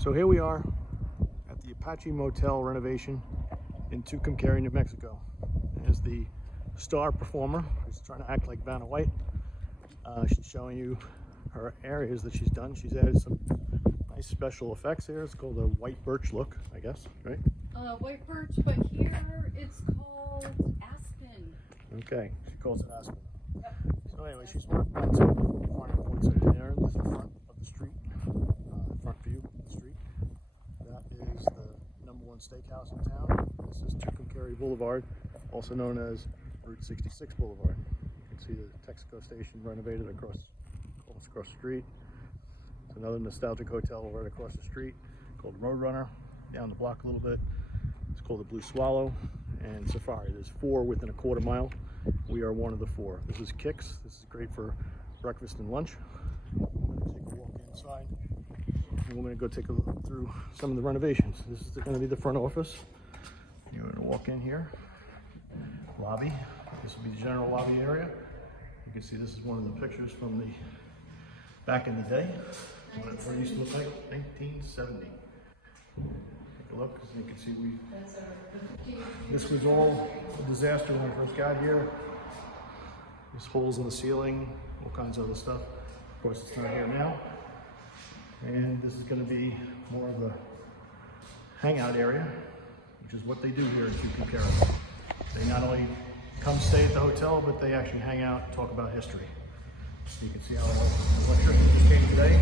So here we are at the Apache Motel renovation in Tucumcari, New Mexico. There's the star performer who's trying to act like Vanna White. She's showing you her areas that she's done. She's added some nice special effects here. It's called a white birch look, I guess, right? White birch, but here it's called aspen. Okay, she calls it aspen. Yep. So anyway, she's worked on some corner points in there. This is the front of the street, front view of the street. That is the #1 steakhouse in town. This is Tucumcari Boulevard, also known as Route 66 Boulevard. You can see the Texaco station renovated across the street. It's another nostalgic hotel right across the street called Roadrunner, down the block a little bit. It's called the Blue Swallow and Safari. There's 4 within a quarter mile. We are one of the 4. This is Kix. This is great for breakfast and lunch. I'm going to take a walk inside and we're going to go take a look through some of the renovations. This is going to be the front office. You're going to walk in here. Lobby. This will be the general lobby area. You can see this is one of the pictures from the back in the day. What it used to look like, 1970. Take a look, as you can see, this was all a disaster when I first got here. There's holes in the ceiling, all kinds of other stuff. Of course, it's not here now. And this is going to be more of a hangout area, which is what they do here in Tucumcari. They not only come stay at the hotel, but they actually hang out and talk about history. So you can see how the electrician just came today.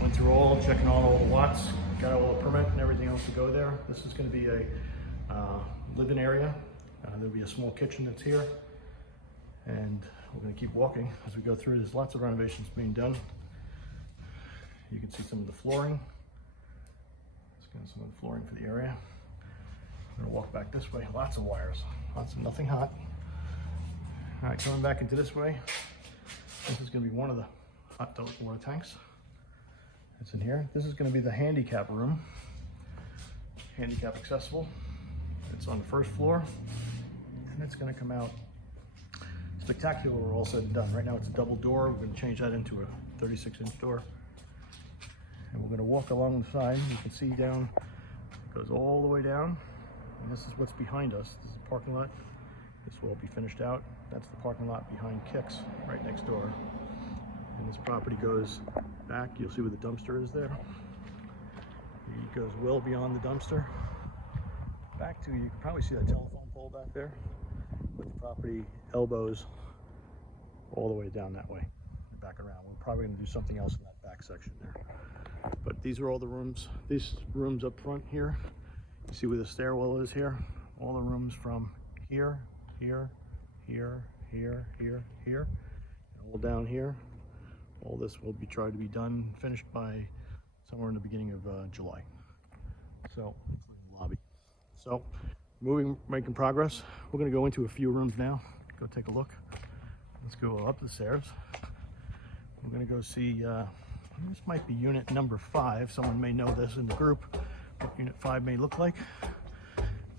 Went through checking all the watts, got all the permit and everything else to go there. This is going to be a living area. There'll be a small kitchen that's here. And we're going to keep walking as we go through. There's lots of renovations being done. You can see some of the flooring. Let's get some of the flooring for the area. I'm going to walk back this way. Lots of wires. Lots of nothing hot. All right, coming back into this way. This is going to be one of the hot water tanks. It's in here. This is going to be the handicap room. Handicap accessible. It's on the first floor. And it's going to come out spectacular when we're all said and done. Right now it's a double door. We're going to change that into a 36-inch door. And we're going to walk along the side. You can see down, it goes all the way down. And this is what's behind us. This is the parking lot. This will all be finished out. That's the parking lot behind Kix, right next door. And this property goes back. You'll see where the dumpster is there. It goes well beyond the dumpster. Back to, you can probably see that telephone pole back there. But the property elbows all the way down that way. Back around. We're probably going to do something else in that back section there. But these are all the rooms. These rooms up front here. You see where the stairwell is here? All the rooms from here, here, here, here, here, here, and all down here. All this will be tried to be done, finished by somewhere in the beginning of July. So, the lobby. So, making progress. We're going to go into a few rooms now. Go take a look. Let's go up the stairs. We're going to go see, this might be unit number 5. Someone may know this in the group, what unit 5 may look like.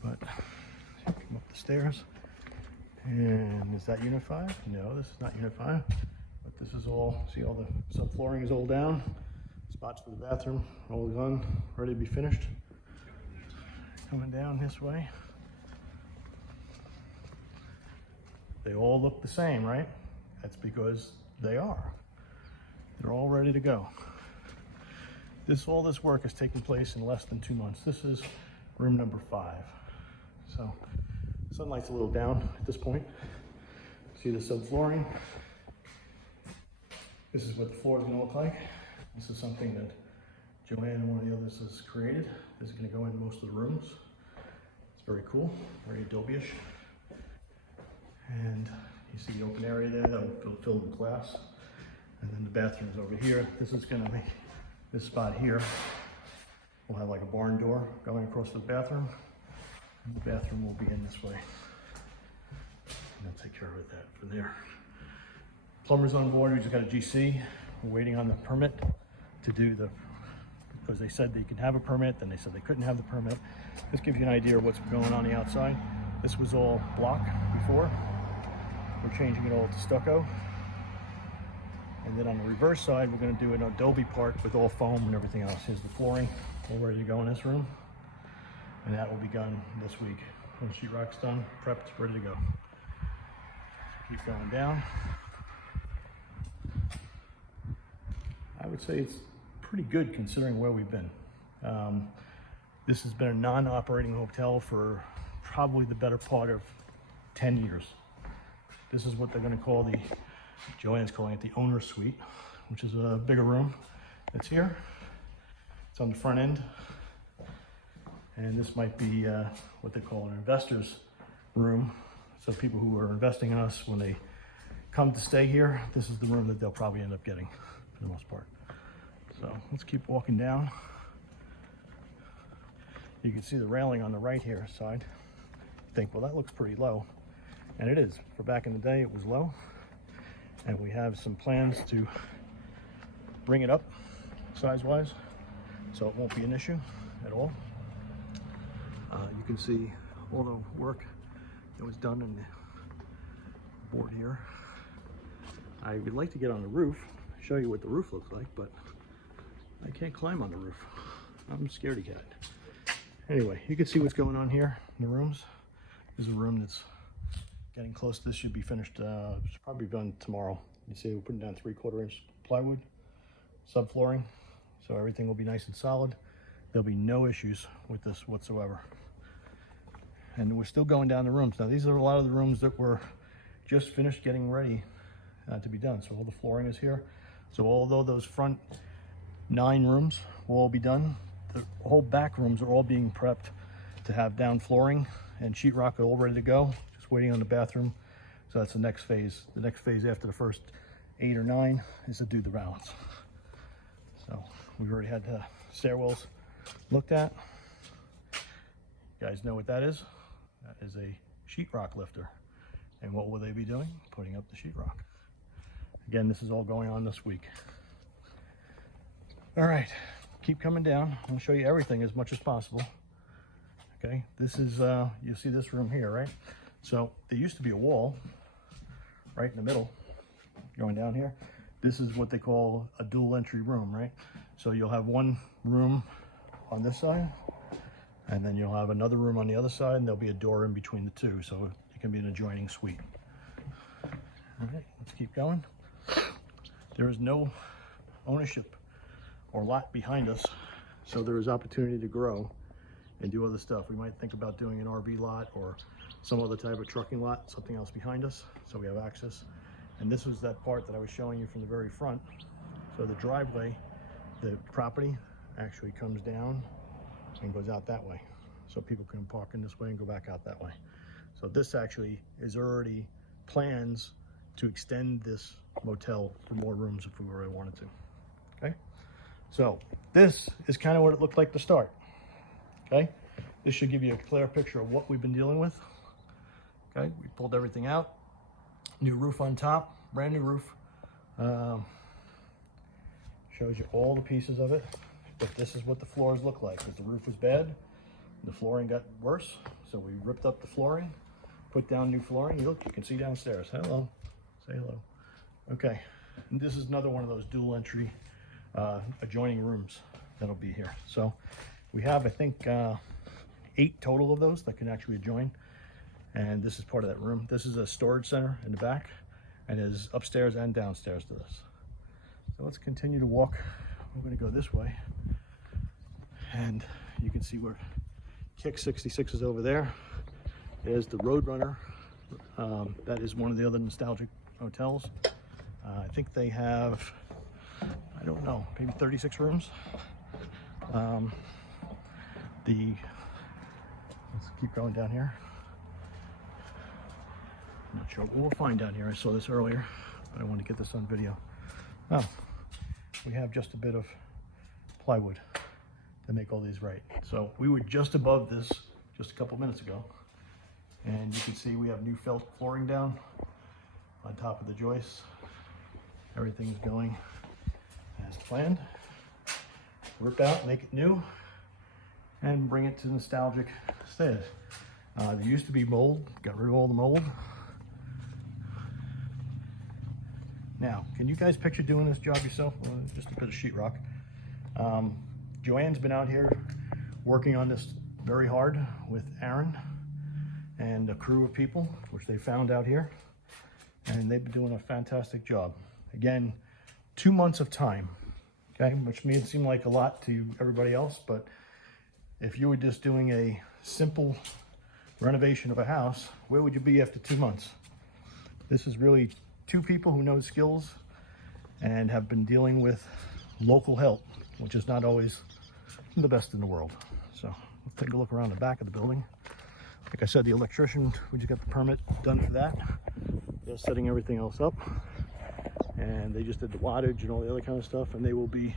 But, come up the stairs. And is that unit 5? No, this is not unit 5. But this is all, see all the subflooring is all down. Spots for the bathroom, all done, ready to be finished. Coming down this way. They all look the same, right? That's because they are. They're all ready to go. All this work is taking place in less than 2 months. This is room number 5. So, sunlight's a little down at this point. See the subflooring? This is what the floor is going to look like. This is something that Joanne and one of the others has created. This is going to go in most of the rooms. It's very cool, very Adobe-ish. And you see the open area there that will fill with glass. And then the bathroom is over here. This is going to make this spot here. We'll have like a barn door going across the bathroom. And the bathroom will be in this way. And I'll take care of it from there. Plumber's on board. We just got a GC. We're waiting on the permit to do because they said they could have a permit, then they said they couldn't have the permit. This gives you an idea of what's going on the outside. This was all block before. We're changing it all to stucco. And then on the reverse side, we're going to do an adobe part with all foam and everything else. Here's the flooring, all ready to go in this room. And that will be done this week. When sheetrock's done, prepped, ready to go. Keep going down. I would say it's pretty good considering where we've been. This has been a non-operating hotel for probably the better part of 10 years. This is what they're going to call the, Joanne's calling it the owner's suite, which is a bigger room that's here. It's on the front end. And this might be what they call an investor's room. So people who are investing in us, when they come to stay here, this is the room that they'll probably end up getting for the most part. So let's keep walking down. You can see the railing on the right here side. You think, well, that looks pretty low. And it is. For back in the day, it was low. And we have some plans to bring it up size-wise, so it won't be an issue at all. You can see all the work that was done in the board here. I would like to get on the roof, show you what the roof looks like, but I can't climb on the roof. I'm a scaredy cat. Anyway, you can see what's going on here in the rooms. This is a room that's getting close. This should be finished, should probably be done tomorrow. You see we're putting down 3/4 inch plywood, subflooring, so everything will be nice and solid. There'll be no issues with this whatsoever. And we're still going down the rooms. Now these are a lot of the rooms that were just finished getting ready to be done. So all the flooring is here. So although those front 9 rooms will all be done, the whole back rooms are all being prepped to have down flooring and sheetrock all ready to go. Just waiting on the bathroom. So that's the next phase. The next phase after the first 8 or 9 is to do the balance. So we've already had the stairwells looked at. You guys know what that is? That is a sheetrock lifter. And what will they be doing? Putting up the sheetrock. Again, this is all going on this week. All right, keep coming down. I'm gonna show you everything as much as possible. Okay, this is, you see this room here, right? So there used to be a wall right in the middle going down here. This is what they call a dual entry room, right? So you'll have one room on this side, and then you'll have another room on the other side, and there'll be a door in between the two, so it can be an adjoining suite. All right, let's keep going. There is no ownership or lot behind us, so there is opportunity to grow and do other stuff. We might think about doing an RV lot or some other type of trucking lot, something else behind us, so we have access. And this was that part that I was showing you from the very front. So the driveway, the property actually comes down and goes out that way. So people can park in this way and go back out that way. So this actually is already plans to extend this motel for more rooms if we really wanted to. Okay, so this is kind of what it looked like to start. Okay, this should give you a clear picture of what we've been dealing with. Okay, we pulled everything out, new roof on top, brand new roof. Shows you all the pieces of it, but this is what the floors look like, because the roof was bad, the flooring got worse, so we ripped up the flooring, put down new flooring. Look, you can see downstairs. Hello, say hello. Okay, and this is another one of those dual entry adjoining rooms that'll be here. So we have, I think, 8 total of those that can actually adjoin, and this is part of that room. This is a storage center in the back, and is upstairs and downstairs to this. So let's continue to walk. We're going to go this way, and you can see where Kick 66 is over there. There's the Roadrunner. That is one of the other nostalgic hotels. I think they have, I don't know, maybe 36 rooms. Let's keep going down here. I'm not sure what we'll find down here. I saw this earlier, but I want to get this on video. Oh, we have just a bit of plywood to make all these right. So we were just above this just a couple minutes ago, and you can see we have new felt flooring down on top of the joists. Everything's going as planned. Rip out, make it new, and bring it to nostalgic status. There used to be mold, got rid of all the mold. Now, can you guys picture doing this job yourself? Well, just a bit of sheetrock. Joanne's been out here working on this very hard with Aaron and a crew of people, which they found out here, and they've been doing a fantastic job. Again, 2 months of time, okay, which may seem like a lot to everybody else, but if you were just doing a simple renovation of a house, where would you be after 2 months? This is really 2 people who know skills and have been dealing with local help, which is not always the best in the world. So let's take a look around the back of the building. Like I said, the electrician, we just got the permit done for that. They're setting everything else up, and they just did the wattage and all the other kind of stuff, and they will be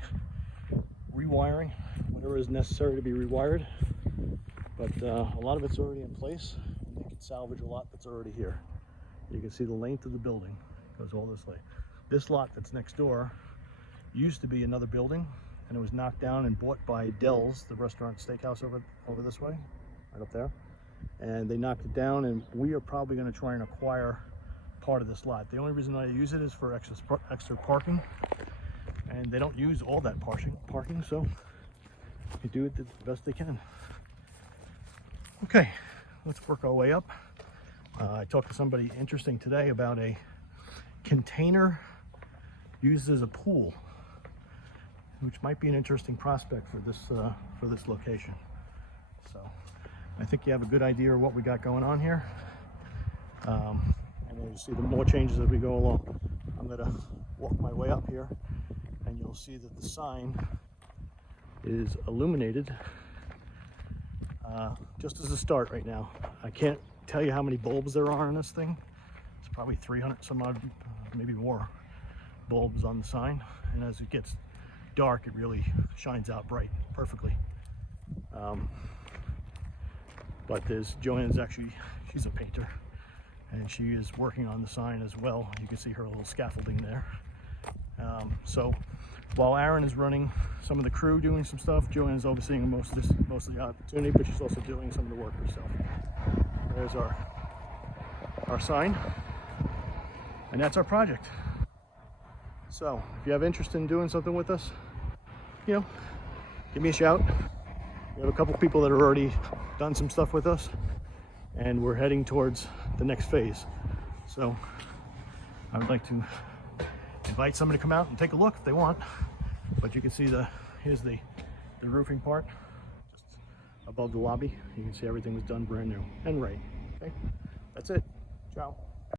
rewiring whatever is necessary to be rewired. But a lot of it's already in place, and they can salvage a lot that's already here. You can see the length of the building goes all this way. This lot that's next door used to be another building, and it was knocked down and bought by Dell's, the restaurant steakhouse over this way, right up there. And they knocked it down, and we are probably going to try and acquire part of this lot. The only reason I use it is for extra parking, and they don't use all that parking, so you do it the best they can. Okay, let's work our way up. I talked to somebody interesting today about a container used as a pool, which might be an interesting prospect for this location. So I think you have a good idea of what we got going on here. And you'll see the more changes as we go along. I'm gonna walk my way up here, and you'll see that the sign is illuminated just as a start right now. I can't tell you how many bulbs there are in this thing. It's probably 300 some odd, maybe more bulbs on the sign, and as it gets dark it really shines out bright perfectly. But Joanne's actually, she's a painter, and she is working on the sign as well. You can see her little scaffolding there. So while Aaron is running some of the crew doing some stuff, Joanne's overseeing most of the opportunity, but she's also doing some of the work herself. There's our sign, and that's our project. So if you have interest in doing something with us, you know, give me a shout. We have a couple people that have already done some stuff with us, and we're heading towards the next phase. So I would like to invite somebody to come out and take a look if they want. But you can see here's the roofing part just above the lobby. You can see everything was done brand new and right. Okay, that's it. Ciao.